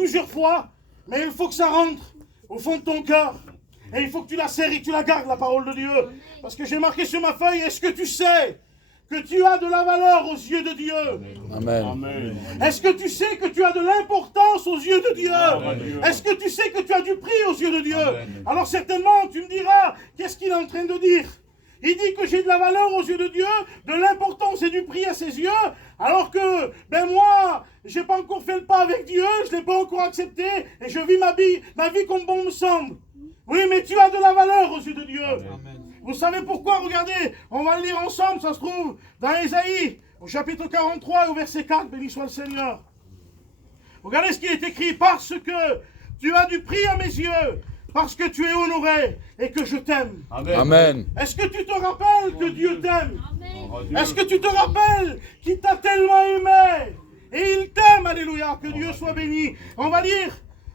plusieurs fois, mais il faut que ça rentre au fond de ton cœur. Et il faut que tu la serres et que tu la gardes, la parole de Dieu. Parce que j'ai marqué sur ma feuille, est-ce que tu sais que tu as de la valeur aux yeux de Dieu? Amen. Est-ce que tu sais que tu as de l'importance aux yeux de Dieu? Est-ce que tu sais que tu as du prix aux yeux de Dieu? Alors certainement, tu me diras, qu'est-ce qu'il est en train de dire? Il dit que j'ai de la valeur aux yeux de Dieu, de l'importance et du prix à ses yeux, alors que, moi, j'ai pas encore fait le pas avec Dieu, je l'ai pas encore accepté, et je vis ma vie comme bon me semble. Oui, mais tu as de la valeur aux yeux de Dieu. Amen. Vous savez pourquoi? Regardez, on va le lire ensemble, ça se trouve dans Ésaïe, au chapitre 43, au verset 4, béni soit le Seigneur. Regardez ce qui est écrit, parce que tu as du prix à mes yeux, parce que tu es honoré et que je t'aime. Amen. Est-ce que tu te rappelles que Dieu t'aime? Est-ce que tu te rappelles qu'il t'a tellement aimé? Et il t'aime, alléluia, que Dieu soit béni. On va lire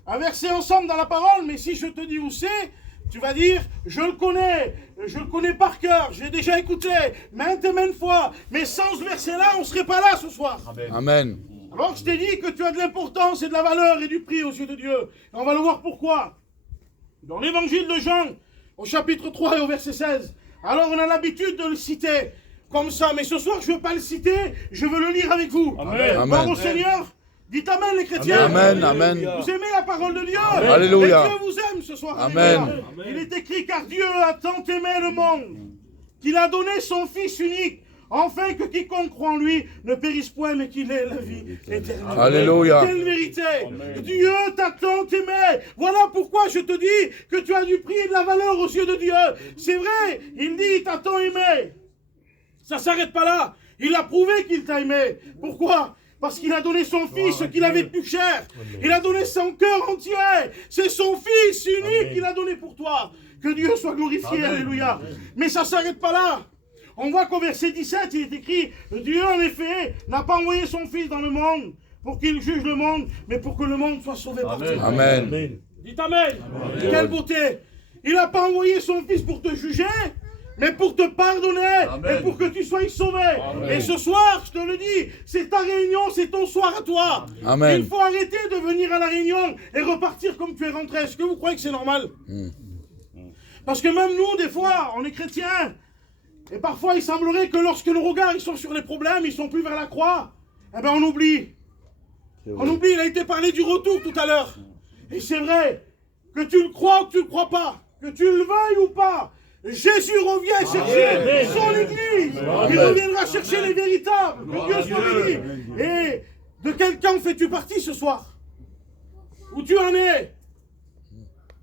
un verset ensemble dans la parole, mais si je te dis où c'est, tu vas dire, je le connais par cœur, je l'ai déjà écouté maintes et maintes fois, mais sans ce verset-là, on ne serait pas là ce soir. Amen. Alors je t'ai dit que tu as de l'importance et de la valeur et du prix aux yeux de Dieu. Et on va le voir pourquoi. Dans l'évangile de Jean, au chapitre 3 et au verset 16, alors on a l'habitude de le citer comme ça, mais ce soir je ne veux pas le citer, je veux le lire avec vous. Amen. Gloire au Seigneur. Dites Amen les chrétiens. Amen, amen. Vous aimez la parole de Dieu? Alléluia. Et Dieu vous aime ce soir. Amen. Alléluia. Il est écrit car Dieu a tant aimé le monde qu'il a donné son Fils unique, afin que quiconque croit en lui ne périsse point mais qu'il ait la vie éternelle. Alléluia. Quelle vérité. Amen. Dieu t'a tant aimé. Voilà pourquoi je te dis que tu as du prix et de la valeur aux yeux de Dieu. C'est vrai, il dit il t'a tant aimé. Ça ne s'arrête pas là. Il a prouvé qu'il t'a aimé. Pourquoi? Parce qu'il a donné son Fils, qu'il avait de plus cher. Il a donné son cœur entier. C'est son Fils unique qu'il a donné pour toi. Que Dieu soit glorifié. Amen. Alléluia. Mais ça ne s'arrête pas là. On voit qu'au verset 17, il est écrit, Dieu en effet n'a pas envoyé son Fils dans le monde pour qu'il juge le monde, mais pour que le monde soit sauvé par Dieu. Amen. Dites Amen. Amen. Quelle beauté. Il n'a pas envoyé son Fils pour te juger, mais pour te pardonner. Amen. Et pour que tu sois sauvé. Amen. Et ce soir, je te le dis, c'est ta réunion, c'est ton soir à toi. Amen. Il faut arrêter de venir à la réunion et repartir comme tu es rentré. Est-ce que vous croyez que c'est normal? Parce que même nous, des fois, on est chrétiens, et parfois il semblerait que lorsque nos regards ils sont sur les problèmes, ils sont plus vers la croix, eh bien on oublie. On oublie, il a été parlé du retour tout à l'heure. Et c'est vrai, que tu le crois ou que tu ne le crois pas, que tu le veuilles ou pas, Jésus revient chercher son Église. Il reviendra chercher les véritables. Que Dieu soit béni. Et de quel camp fais-tu partie ce soir? Où tu en es?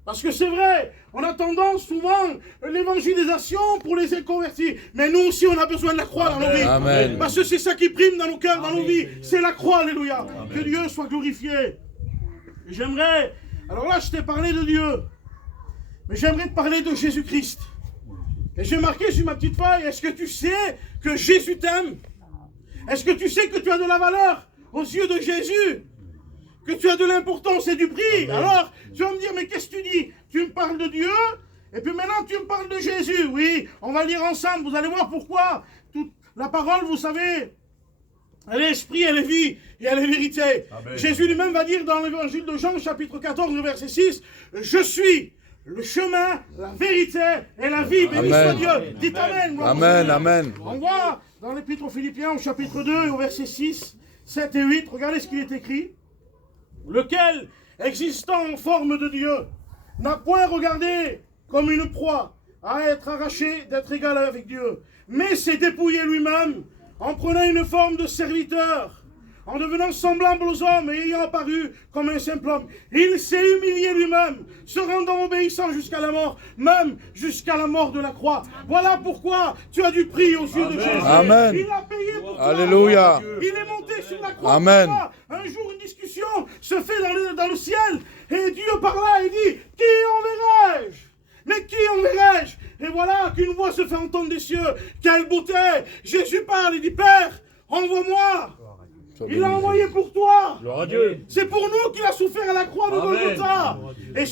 Parce que c'est vrai, on a tendance souvent l'évangélisation pour les convertis. Mais nous aussi, on a besoin de la croix dans nos vies. Amen. Parce que c'est ça qui prime dans nos cœurs, dans nos vies. C'est la croix, alléluia. Amen. Que Dieu soit glorifié. Et j'aimerais, alors là, je t'ai parlé de Dieu. Mais j'aimerais te parler de Jésus-Christ. Et j'ai marqué sur ma petite feuille, est-ce que tu sais que Jésus t'aime? Est-ce que tu sais que tu as de la valeur aux yeux de Jésus? Que tu as de l'importance et du prix? Amen. Alors, tu vas me dire, mais qu'est-ce que tu dis? Tu me parles de Dieu, et puis maintenant tu me parles de Jésus. Oui, on va lire ensemble, vous allez voir pourquoi. Toute la parole, vous savez, elle est esprit, elle est vie, et elle est vérité. Amen. Jésus lui-même va dire dans l'évangile de Jean, chapitre 14, verset 6, je suis le chemin, la vérité et la vie. Béni soit Dieu. Dites Amen. Amen, amen. On voit dans l'épître aux Philippiens, au chapitre 2, au verset 6, 7 et 8, regardez ce qu'il est écrit. Lequel, existant en forme de Dieu, n'a point regardé comme une proie à être arraché d'être égal avec Dieu, mais s'est dépouillé lui-même en prenant une forme de serviteur, en devenant semblable aux hommes et ayant apparu comme un simple homme. Il s'est humilié lui-même, se rendant obéissant jusqu'à la mort, même jusqu'à la mort de la croix. Voilà pourquoi tu as du prix aux yeux de Jésus. Amen. Il a payé pour toi. Alléluia. Il est monté sur la croix. Amen. Pour toi. Un jour, une discussion se fait dans le ciel, et Dieu parla et dit, qui enverrai-je? Mais qui enverrai-je? Et voilà qu'une voix se fait entendre des cieux. Quelle beauté! Jésus parle, il dit, Père, envoie-moi. Il l'a envoyé pour toi. C'est pour nous qu'il a souffert à la croix de Golgotha. Et